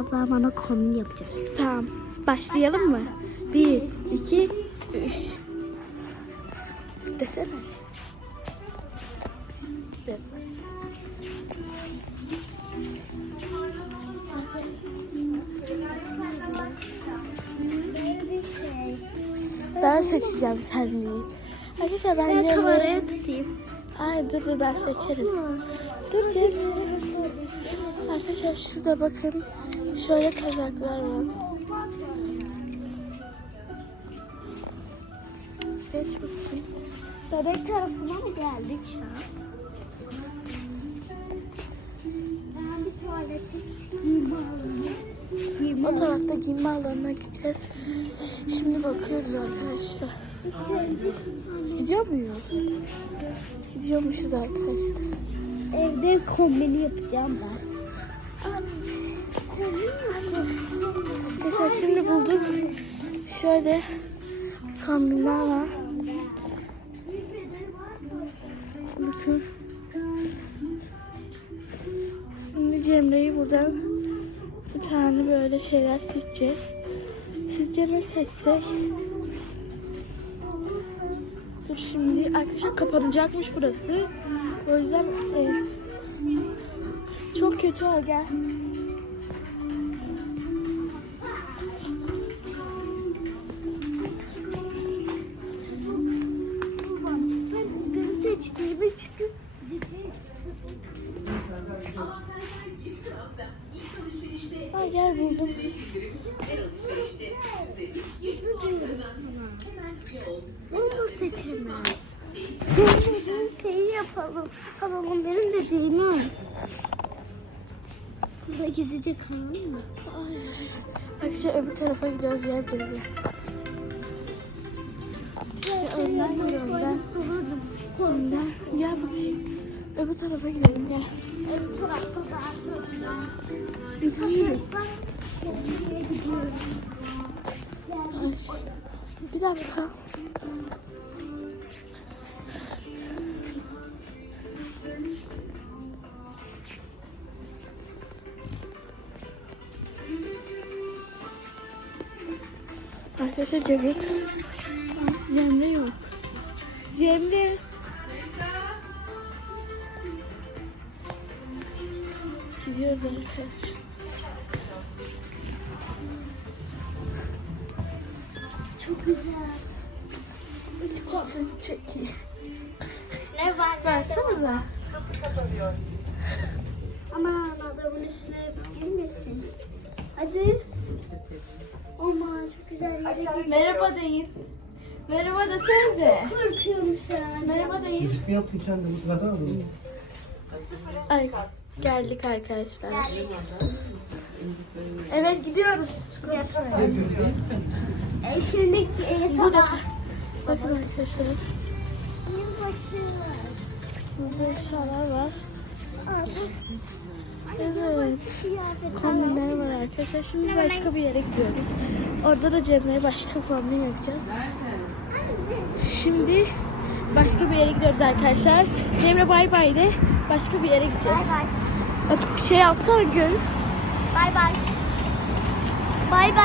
ablam bana kombin yapacak. Tamam. Başlayalım mı? Bir, iki, üç. Desene. Desene. Ben seçeceğim senliği. Arkadaşlar ben Cemre... kameraya tutayım. Ay dur dur ben seçerim. Dur. Arkadaşlar şurada bakın. Şöyle kazaklar var. Seç bakayım. Bebek tarafına mı geldik şu an? Ben bir tuvalete giyim alayım. O tarafta giyinme alanına gideceğiz. Şimdi bakıyoruz arkadaşlar. Gidiyor muyuz? Gidiyormuşuz arkadaşlar. Evde kombini yapacağım ben. Arkadaşlar şimdi bulduk. Şöyle kombinler var. Bakın. Şimdi Cemre'yi buradan bir tane böyle şeyler seçeceğiz. Sizce ne seçsek? Dur şimdi arkadaşlar kapanacakmış burası. O yüzden e, çok kötü o gel. Seçtiğimi çünkü Ay gel buldum. Bunu seçemem. Benim dediğim şeyi yapalım. Alalım benim dediğimi. Burada gizlice kalalım mı? Arkadaşlar öbür tarafa gidiyoruz ya Cemre. önden yürü, önden. Önden. Gel bakayım. Öbür tarafa gidelim gel. Daha Hızlı yürü. Ay, Bir dakika. Arkadaşlar Cemre Cemre yok. Cemre. Gidiyoruz arkadaşlar. Çok güzel. Sizi çekeyim. Ne var? Versanıza. Aman adamın üstüne girmesin. Hadi. Aman çok güzel yere gidiyor. Merhaba deyin. Merhaba desenize. Korkuyorum şu an. Merhaba deyin. Müzik mi yaptın kendin? Bu sırada mı? Ay geldik arkadaşlar. Evet gidiyoruz. E şimdiki e, Bu da. Bakın arkadaşlar. Burada eşyalar var. Evet. Kombinler var arkadaşlar. Şimdi başka bir yere gidiyoruz. Orada da Cemre'ye başka kombin yapacağız. Şimdi başka bir yere gidiyoruz arkadaşlar. Cemre bay bay de başka bir yere gideceğiz. Bay bay. Şey atsana gün. Bay bay. Bay bay.